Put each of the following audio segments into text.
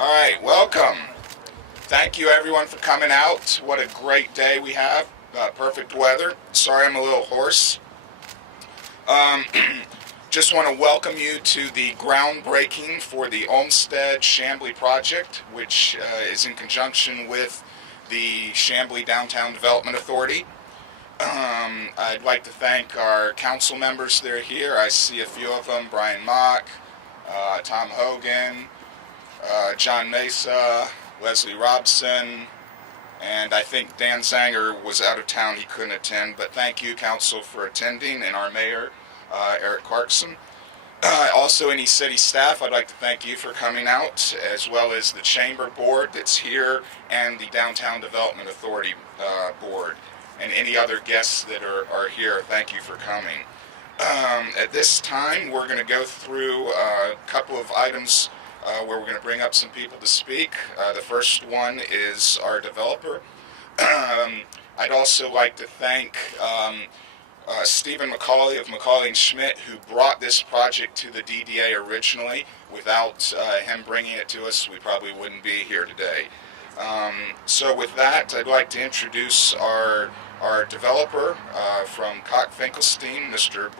All right, welcome. Thank you everyone for coming out. What a great day we have. Perfect weather. Sorry I'm a little hoarse. Just want to welcome you to the groundbreaking for the Olmsted Chamblee project, which is in conjunction with the Chamblee Downtown Development Authority. I'd like to thank our council members that are here. I see a few of them: Brian Mock, Tom Hogan, John Mesa, Leslie Robson, and I think Dan Zanger was out of town, he couldn't attend, but thank you, council, for attending, and our mayor, Eric Clarkson. Also, any city staff, I'd like to thank you for coming out, as well as the chamber board that's here and the Downtown Development Authority board, and any other guests that are here. Thank you for coming. At this time, we're going to go through a couple of items where we're going to bring up some people to speak. The first one is our developer. I'd also like to thank Stephen McCauley of McCauley & Schmidt, who brought this project to the DDA originally. Without him bringing it to us, we probably wouldn't be here today. So with that, I'd like to introduce our developer from Koch Finkelstein, Mr.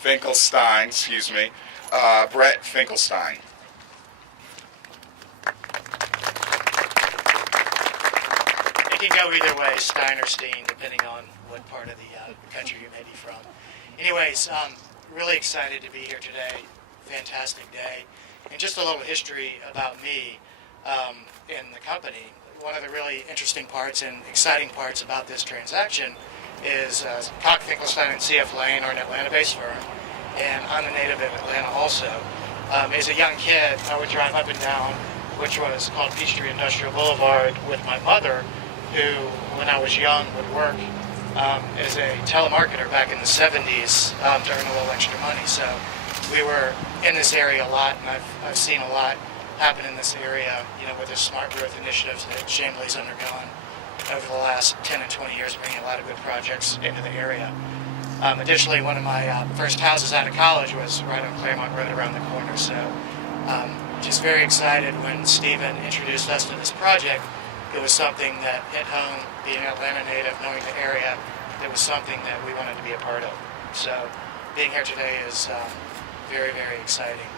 Finkelstein, excuse me, Brett Finkelstein. It can go either way, Stein or Steen, depending on what part of the country you may be from. Anyways, really excited to be here today. Fantastic day. And just a little history about me and the company. One of the really interesting parts and exciting parts about this transaction is Koch Finkelstein and C.F. Lane are an Atlanta-based firm, and I'm a native of Atlanta also. As a young kid, I would drive up and down, which was called Peachtree Industrial Boulevard, with my mother, who, when I was young, would work as a telemarketer back in the 70s to earn a little extra money. So we were in this area a lot, and I've seen a lot happen in this area, with the smart growth initiatives that Chamblee's undergone over the last 10 and 20 years, bringing a lot of good projects into the area. Additionally, one of my first houses out of college was right on Claremont Road around the corner, so just very excited when Stephen introduced us to this project. It was something that hit home, being an Atlanta native, knowing the area, it was something that we wanted to be a part of. So being here today is very, very exciting.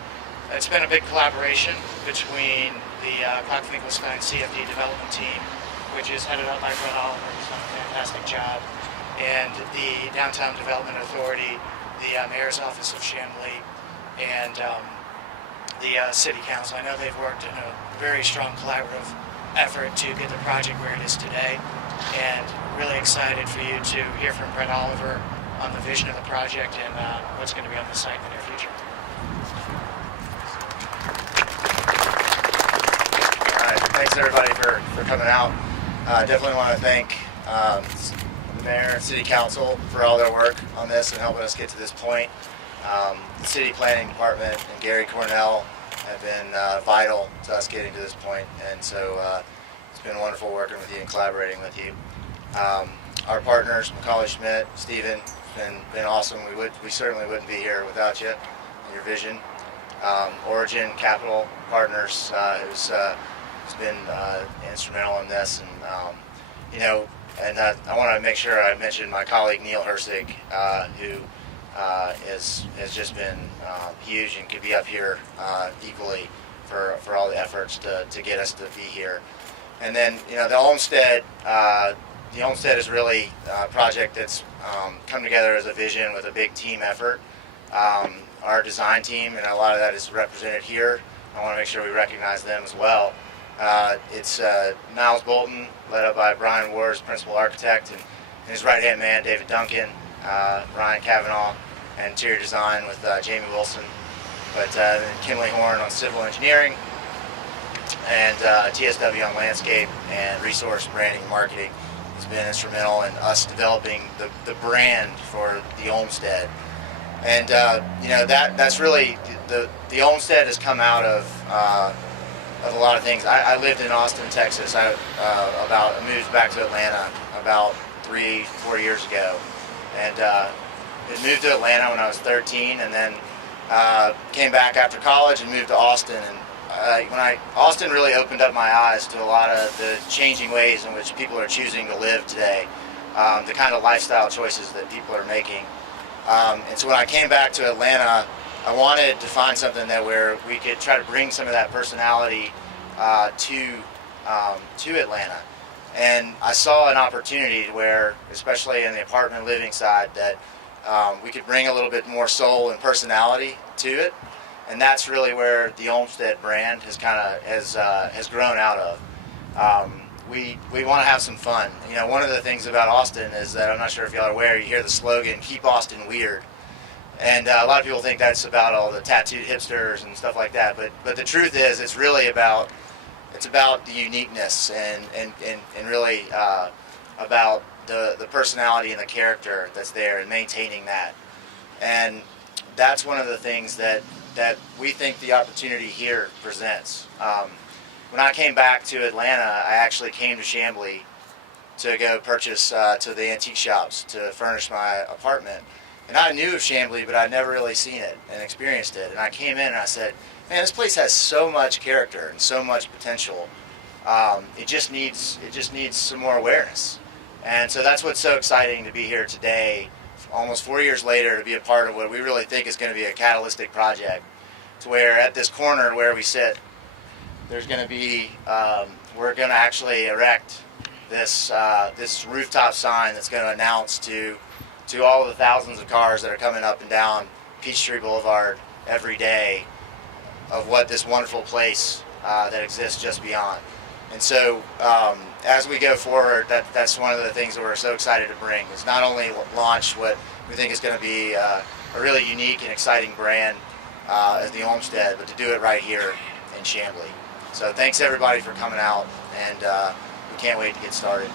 It's been a big collaboration between the Koch Finkelstein CFD development team, which is headed up by Brett Oliver, who's done a fantastic job, and the Downtown Development Authority, the Mayor's Office of Chamblee, and the City Council. I know they've worked in a very strong collaborative effort to get the project where it is today, and really excited for you to hear from Brett Oliver on the vision of the project and what's going to be on the site in the near future. All right, thanks everybody for coming out. Definitely want to thank the Mayor and City Council for all their work on this and helping us get to this point. The City Planning Department and Gary Cornell have been vital to us getting to this point, and so it's been wonderful working with you and collaborating with you. Our partners, McCauley Schmidt, Stephen, been awesome. We certainly wouldn't be here without you and your vision. Origin Capital Partners, who's been instrumental in this, and I want to make sure I mention my colleague Neil Hersig, who has just been huge and could be up here equally for all the efforts to get us to be here. And then the Olmsted is really a project that's come together as a vision with a big team effort. Our design team, and a lot of that is represented here. I want to make sure we recognize them as well. It's Niles Bolton, led up by Brian Wars, principal architect, and his right-hand man, David Duncan, Ryan Cavanaugh, and interior design with Jamie Wilson. But Kimley Horn on civil engineering, and TSW on landscape and resource branding and marketing has been instrumental in us developing the brand for the Olmsted. And that's really the Olmsted has come out of a lot of things. I lived in Austin, Texas. I moved back to Atlanta about 3-4 years ago, and moved to Atlanta when I was 13, and then came back after college and moved to Austin. And Austin really opened up my eyes to a lot of the changing ways in which people are choosing to live today, the kind of lifestyle choices that people are making. And so when I came back to Atlanta, I wanted to find something where we could try to bring some of that personality to Atlanta. And I saw an opportunity where, especially in the apartment living side, that we could bring a little bit more soul and personality to it. And that's really where the Olmsted brand has grown out of. We want to have some fun. You know, one of the things about Austin is that, I'm not sure if y'all are aware, you hear the slogan, "Keep Austin Weird." And a lot of people think that's about all the tattooed hipsters and stuff like that. But the truth is, it's really about the uniqueness and really about the personality and the character that's there and maintaining that. And that's one of the things that we think the opportunity here presents. When I came back to Atlanta, I actually came to Chamblee to go purchase to the antique shops to furnish my apartment. And I knew of Chamblee, but I'd never really seen it and experienced it. And I came in and I said, man, this place has so much character and so much potential. It just needs some more awareness. And so that's what's so exciting to be here today, almost 4 years later, to be a part of what we really think is going to be a catalytic project. To where at this corner where we sit, there's going to be, we're going to actually erect this rooftop sign that's going to announce to all the thousands of cars that are coming up and down Peachtree Boulevard every day of what this wonderful place that exists just beyond. And so as we go forward, that's one of the things that we're so excited to bring, is not only launch what we think is going to be a really unique and exciting brand as the Olmsted, but to do it right here in Chamblee. So thanks everybody for coming out, and we can't wait to get started.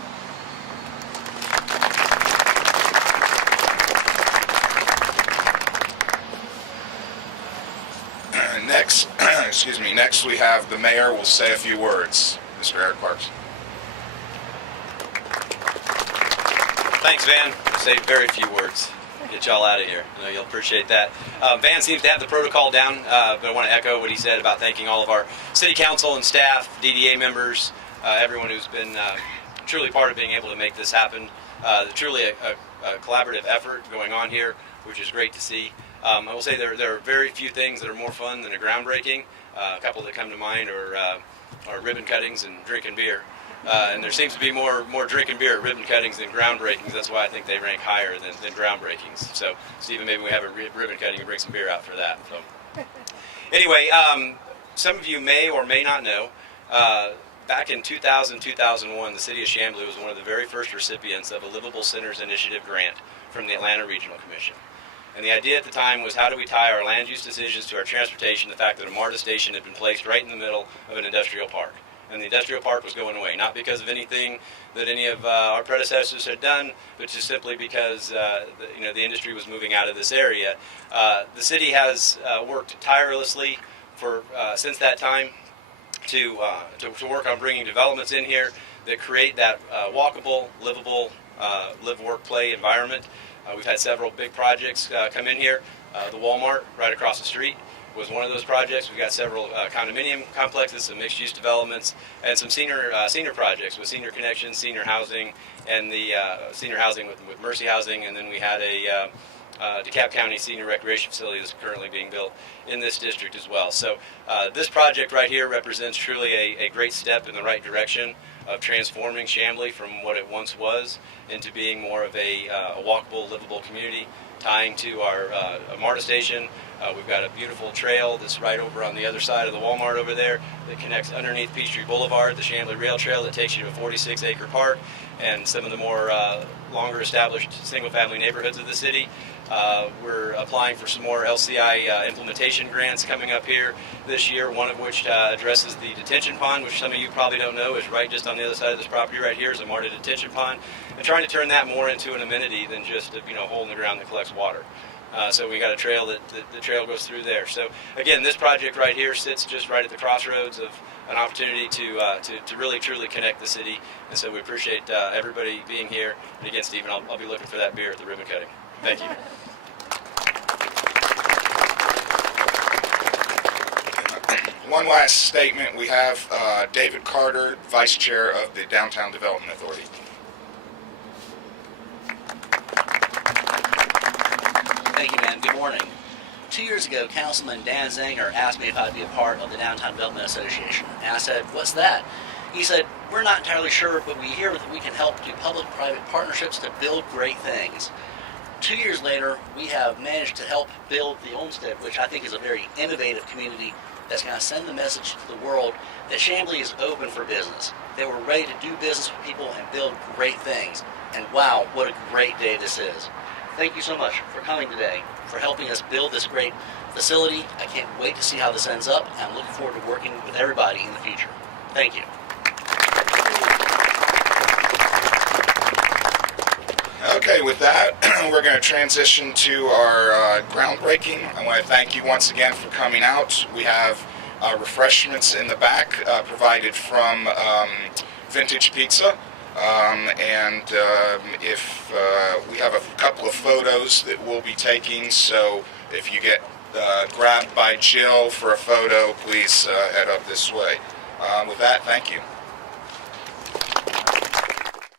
Next we have the mayor will say a few words. Mr. Eric Parks. Thanks, Van. I'll say very few words. Get y'all out of here. I know you'll appreciate that. Van seems to have the protocol down, but I want to echo what he said about thanking all of our city council and staff, DDA members, everyone who's been truly part of being able to make this happen. Truly a collaborative effort going on here, which is great to see. I will say there are very few things that are more fun than a groundbreaking. A couple that come to mind are ribbon cuttings and drinking beer. And there seems to be more drinking beer at ribbon cuttings than groundbreakings. That's why I think they rank higher than groundbreakings. So, Stephen, maybe we have a ribbon cutting and bring some beer out for that. So, anyway, some of you may or may not know, back in 2000-2001, the city of Chamblee was one of the very first recipients of a Livable Centers Initiative grant from the Atlanta Regional Commission. And the idea at the time was, how do we tie our land use decisions to our transportation, the fact that a MARTA station had been placed right in the middle of an industrial park. And the industrial park was going away, not because of anything that any of our predecessors had done, but just simply because the industry was moving out of this area. The city has worked tirelessly since that time to work on bringing developments in here that create that walkable, livable, live, work, play environment. We've had several big projects come in here. The Walmart right across the street was one of those projects. We've got several condominium complexes, some mixed-use developments, and some senior projects with Senior Connections, senior housing, and the senior housing with Mercy Housing, and then we had a DeKalb County senior recreation facility that's currently being built in this district as well. So this project right here represents truly a great step in the right direction of transforming Chamblee from what it once was into being more of a walkable, livable community, tying to our MARTA station. We've got a beautiful trail that's right over on the other side of the Walmart over there that connects underneath Peachtree Boulevard, the Chamblee Rail Trail that takes you to a 46-acre park and some of the more longer established single-family neighborhoods of the city. We're applying for some more LCI implementation grants coming up here this year, one of which addresses the detention pond, which some of you probably don't know is right just on the other side of this property right here is a MARTA detention pond, and trying to turn that more into an amenity than just a hole in the ground that collects water. So we got a trail that the trail goes through there. So again, this project right here sits just right at the crossroads of an opportunity to really truly connect the city, and so we appreciate everybody being here. And again, Stephen, I'll be looking for that beer at the ribbon cutting. Thank you. one last statement. We have David Carter, Vice Chair of the Downtown Development Authority. Thank you, man. Good morning. 2 years ago, Councilman Dan Zanger asked me if I'd be a part of the Downtown Development Association. And I said, "What's that?" He said, "We're not entirely sure, but we hear that we can help do public-private partnerships to build great things." 2 years later, we have managed to help build the Olmsted, which I think is a very innovative community that's going to send the message to the world that Chamblee is open for business, that we're ready to do business with people and build great things. And wow, what a great day this is. Thank you so much for coming today, for helping us build this great facility. I can't wait to see how this ends up. I'm looking forward to working with everybody in the future. Thank you. Okay, with that, we're going to transition to our groundbreaking. I want to thank you once again for coming out. We have refreshments in the back provided from Vintage Pizza. If we have a couple of photos that we'll be taking, so if you get grabbed by Jill for a photo, please head up this way. With that, thank you.